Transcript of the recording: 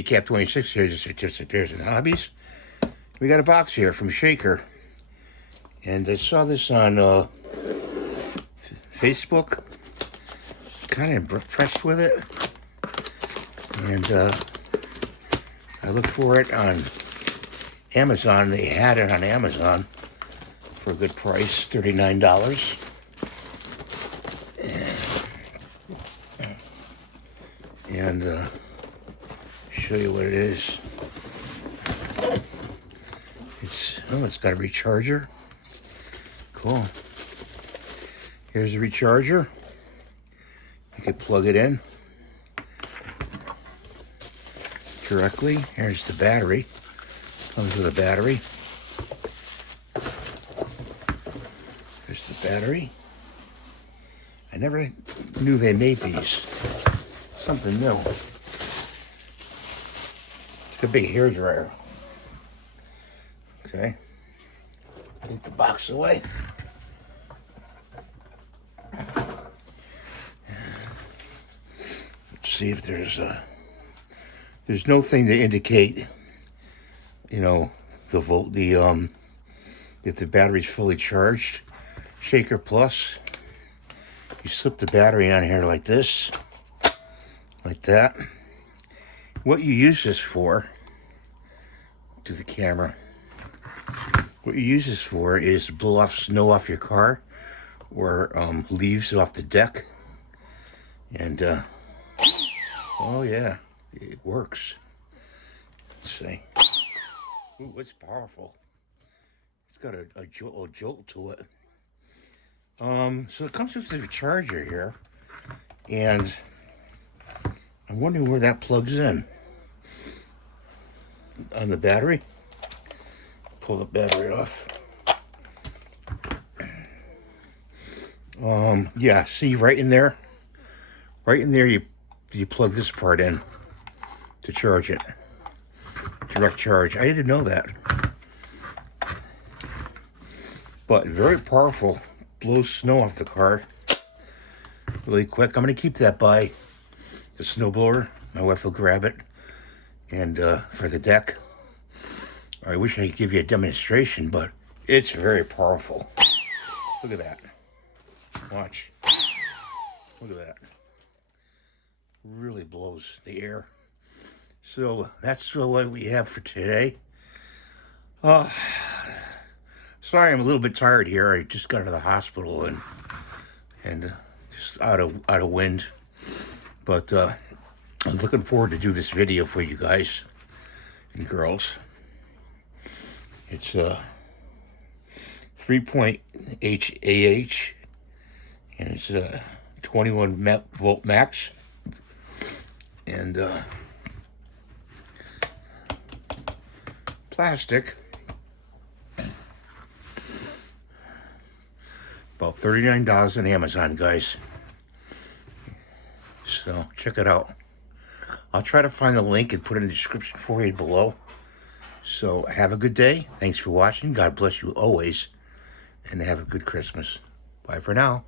Cap 26, here's a certificate, there's and hobbies. We got a box here from Shaker. And I saw this on Facebook. Kind of impressed with it. And I looked for it on Amazon. They had it on Amazon for a good price, $39. And show you what it is. It's got a recharger. Cool. Here's a recharger. You can plug it in directly. Here's the battery. Comes with a battery. Here's the battery. I never knew they made these. Something new. It's a big hairdryer. Okay. Take the box away. Let's see if there's no thing to indicate, you know, if the battery's fully charged. Sakerplus. You slip the battery on here like this, like that. What you use this for, to the camera, what you use this for is to blow off snow off your car or leaves off the deck. And, oh yeah, it works. Let's see. Ooh, it's powerful. It's got a jolt to it. So it comes with the charger here. And I'm wondering where that plugs in. On the battery. Pull the battery off. Yeah, see right in there? Right in there you plug this part in to charge it. Direct charge. I didn't know that. But very powerful. Blows snow off the car really quick. I'm going to keep that by the snowblower. My wife will grab it. And for the deck. I wish I could give you a demonstration, but it's very powerful. Look at that. Watch. Look at that. Really blows the air. So that's what we have for today. Sorry, I'm a little bit tired here. I just got out of the hospital and just out of wind. But I'm looking forward to do this video for you guys and girls. It's 3.8 AH and it's 21 volt max. And plastic. About $39 on Amazon, guys. So check it out. I'll try to find the link and put it in the description for you below. So have a good day. Thanks for watching. God bless you always. And have a good Christmas. Bye for now.